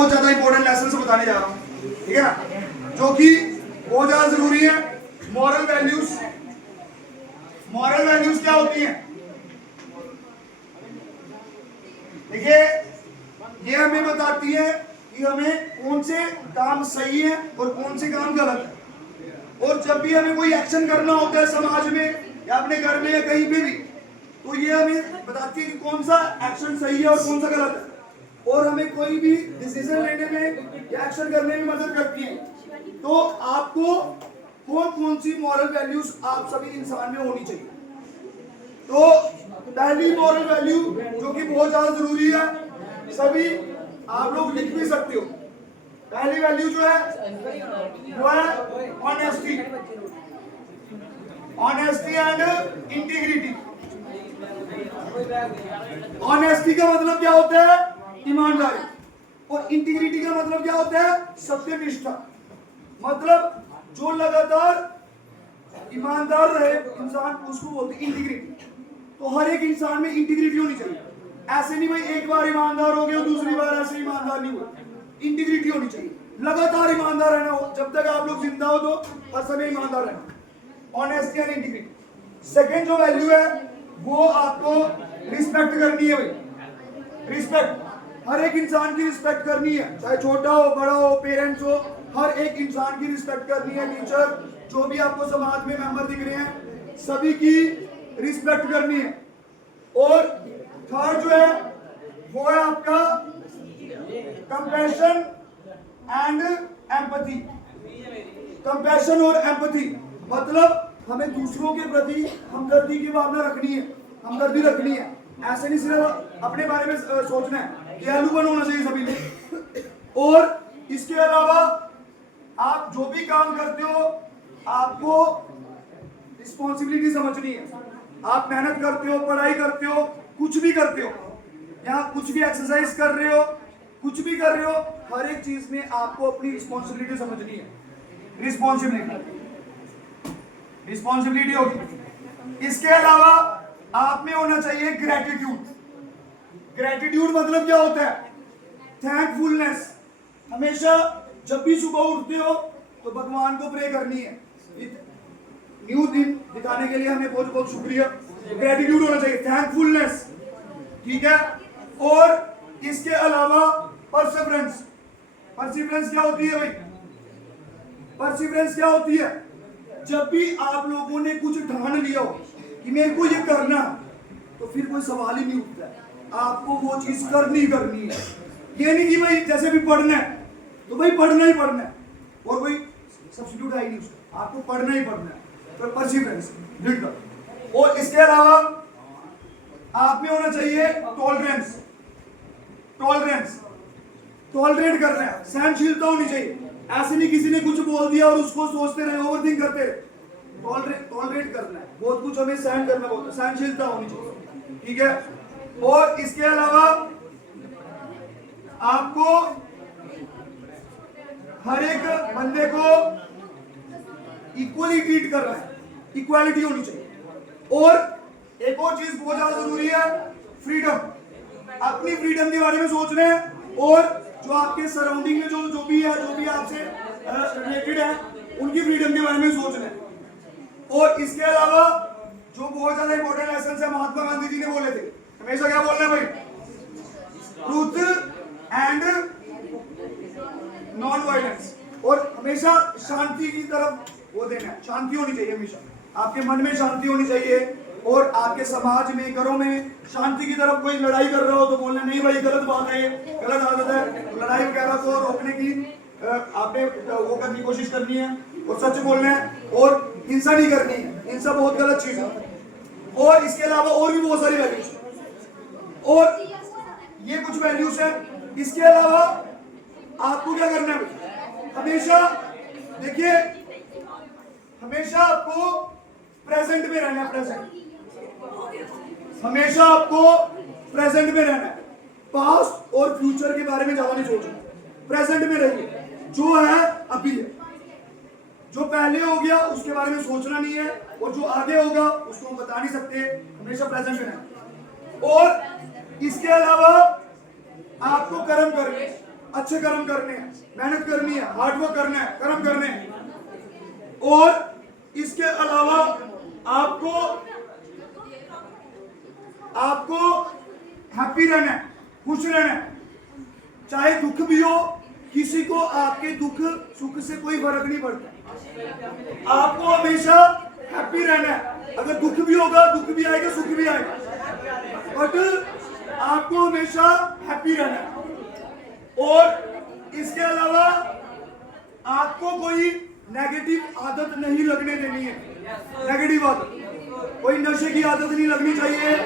बहुत ज्यादा important lesson से बताने जा रहा हूँ, ठीक है ना, जो कि बहुत ज्यादा जरूरी है। Moral values. मॉरल वैल्यूज क्या होती हैं? देखिए, ये हमें बताती है कि हमें कौन से काम सही है और कौन से काम गलत है। और जब भी हमें कोई एक्शन करना होता है समाज में या अपने घर में या कहीं पे भी, तो ये हमें बताती है कि कौन सा एक्शन सही है और कौन सा गलत है, और हमें कोई भी डिसीजन लेने में या एक्शन करने में मदद करती है। तो आपको कौन कौन सी मॉरल वैल्यूज आप सभी इंसान में होनी चाहिए? तो पहली मॉरल वैल्यू जो कि बहुत ज्यादा जरूरी है, सभी आप लोग लिख भी सकते हो। पहली वैल्यू जो है वो है honesty. Honesty and integrity. Honesty का मतलब क्या होता है? ईमानदारी। और इंटीग्रिटी का मतलब क्या होता है? सत्यनिष्ठा। मतलब जो लगातार ईमानदार रहे इंसान, उसको बोलते हैं इंटीग्रिटी। तो हर एक इंसान में इंटीग्रिटी होनी चाहिए। ऐसे नहीं भाई एक बार ईमानदार हो गए दूसरी बार ऐसे ईमानदार नहीं हुआ। इंटीग्रिटी होनी चाहिए, लगातार ईमानदार रहना हो, जब तक आप लोग जिंदा हो तो हर समय ईमानदार रहना। Honesty and integrity. सेकेंड जो वैल्यू है वो आपको रिस्पेक्ट करनी है भाई। रिस्पेक्ट, हर एक इंसान की रिस्पेक्ट करनी है, चाहे छोटा हो बड़ा हो, पेरेंट्स हो, हर एक इंसान की रिस्पेक्ट करनी है। टीचर, जो भी आपको समाज में मेंबर दिख रहे हैं, सभी की रिस्पेक्ट करनी है। और थर्ड जो है वो है आपका कंपैशन एंड एम्पैथी। कंपैशन और एम्पैथी मतलब हमें दूसरों के प्रति हमदर्दी की भावना रखनी है, हमदर्दी रखनी है। ऐसे नहीं सिर्फ अपने बारे में सोचना है, दयालुपन होना चाहिए सभी में। और इसके अलावा आप जो भी काम करते हो आपको रिस्पॉन्सिबिलिटी समझनी है। आप मेहनत करते हो, पढ़ाई करते हो, कुछ भी करते हो, यहाँ कुछ भी एक्सरसाइज कर रहे हो, कुछ भी कर रहे हो, हर एक चीज में आपको अपनी रिस्पॉन्सिबिलिटी समझनी है। रिस्पॉन्सिबिलिटी होगी। इसके अलावा आप में होना चाहिए ग्रेटिट्यूड। ग्रेटिट्यूड मतलब क्या होता है? थैंकफुलनेस। हमेशा जब भी सुबह उठते हो तो भगवान को प्रे करनी है, न्यू दिन दिखाने के लिए हमें बहुत बहुत शुक्रिया। ग्रेटिट्यूड होना चाहिए, थैंकफुलनेस, ठीक है। और इसके अलावा परसिवरेंस। परसिवरेंस क्या होती है भाई? परसिवरेंस क्या होती है? जब भी आप लोगों ने कुछ ठान लिया हो कि मेरे को ये करना, तो फिर कोई सवाल ही नहीं उठता है, आपको वो चीज करनी करनी है। ये नहीं कि भाई जैसे भी पढ़ना है तो भाई पढ़ना ही पढ़ना है और कोई सब्स्टिट्यूट है ही नहीं उसका, आपको पढ़ना ही पढ़ना है। तो परसिवरेंस रीड कर। और इसके अलावा आप में होना चाहिए टॉलरेंस। टॉलरेंस, टॉलरेट करना है, सहनशीलता होनी चाहिए। ऐसे नहीं किसी ने कुछ बोल दिया और उसको सोचते रहे, ओवरथिंक करते रहे। टॉलरेट करना है, बहुत कुछ हमें सहन करना होता है, सहनशीलता होनी चाहिए, ठीक है। और इसके अलावा आपको हर एक बंदे को इक्वली ट्रीट करना है, इक्वालिटी होनी चाहिए। और एक और चीज बहुत ज्यादा जरूरी है, फ्रीडम। अपनी फ्रीडम के बारे में सोचना है और जो आपके सराउंडिंग में जो भी है, जो भी आपसे रिलेटेड है, उनकी फ्रीडम के बारे में सोचना है। और इसके अलावा जो बहुत ज्यादा इंपॉर्टेंट लेसन है, महात्मा गांधी जी ने बोले थे, हमेशा क्या बोलना है भाई? Truth and non violence. और हमेशा शांति की तरफ वो देना है, शांति होनी चाहिए हमेशा, आपके मन में शांति होनी चाहिए। और आपके समाज में, घरों में शांति की तरफ कोई लड़ाई कर रहा हो तो बोलना नहीं भाई गलत बात है, गलत आदत है। तो लड़ाई वगैरह को रोकने की आपने वो करने की कोशिश करनी है और सच बोलना है और हिंसा नहीं करनी है, हिंसा बहुत गलत चीज है। और इसके अलावा और भी बहुत सारी वैल्यूज, और ये कुछ वैल्यूज है। इसके अलावा आपको क्या करना है? हमेशा देखिए, हमेशा आपको प्रेजेंट में रहना है। प्रेजेंट, हमेशा आपको प्रेजेंट में रहना है। पास्ट और फ्यूचर के बारे में ज्यादा नहीं सोचना, प्रेजेंट में रहिए। जो है अभी है, जो पहले हो गया उसके बारे में सोचना नहीं है, और जो आगे होगा उसको हम बता नहीं सकते। हमेशा प्रेजेंट में रहना। और इसके अलावा आपको कर्म करने, अच्छे कर्म करने हैं, मेहनत करनी है, हार्डवर्क करना है, कर्म करने हैं। और इसके अलावा आपको हैप्पी रहना है, खुश रहना है। चाहे दुख भी हो, किसी को आपके दुख सुख से कोई फर्क नहीं पड़ता। आपको हमेशा हैप्पी रहना है। अगर दुख भी होगा, दुख भी आएगा, सुख भी आएगा, बट आपको हमेशा हैप्पी रहना है। और इसके अलावा आपको कोई नेगेटिव आदत नहीं लगने देनी है। नेगेटिव आदत, कोई नशे की आदत नहीं लगनी चाहिए,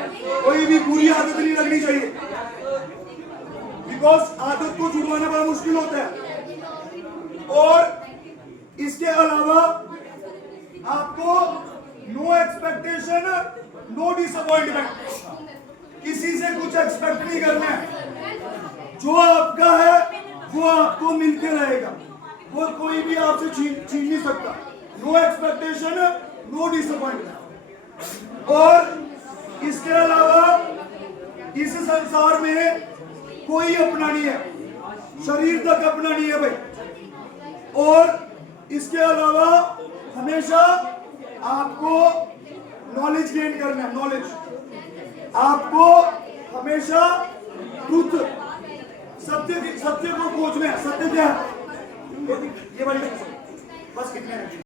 कोई भी बुरी आदत नहीं लगनी चाहिए, बिकॉज आदत को छुड़वाना बड़ा मुश्किल होता है। और इसके अलावा आपको नो एक्सपेक्टेशन, नो डिसअपॉइंटमेंट, किसी से कुछ एक्सपेक्ट नहीं करना है। जो आपका है वो आपको मिलते रहेगा, वो कोई भी आपसे छीन नहीं सकता। No expectation, no disappointment. और इसके अलावा इस संसार में कोई अपना नहीं है, शरीर तक अपना नहीं है भाई। और इसके अलावा हमेशा आपको नॉलेज गेन करना है, नॉलेज। आपको हमेशा ट्रुथ, सत्य को खोजना है। सत्य क्या है? ये वाली बस कितने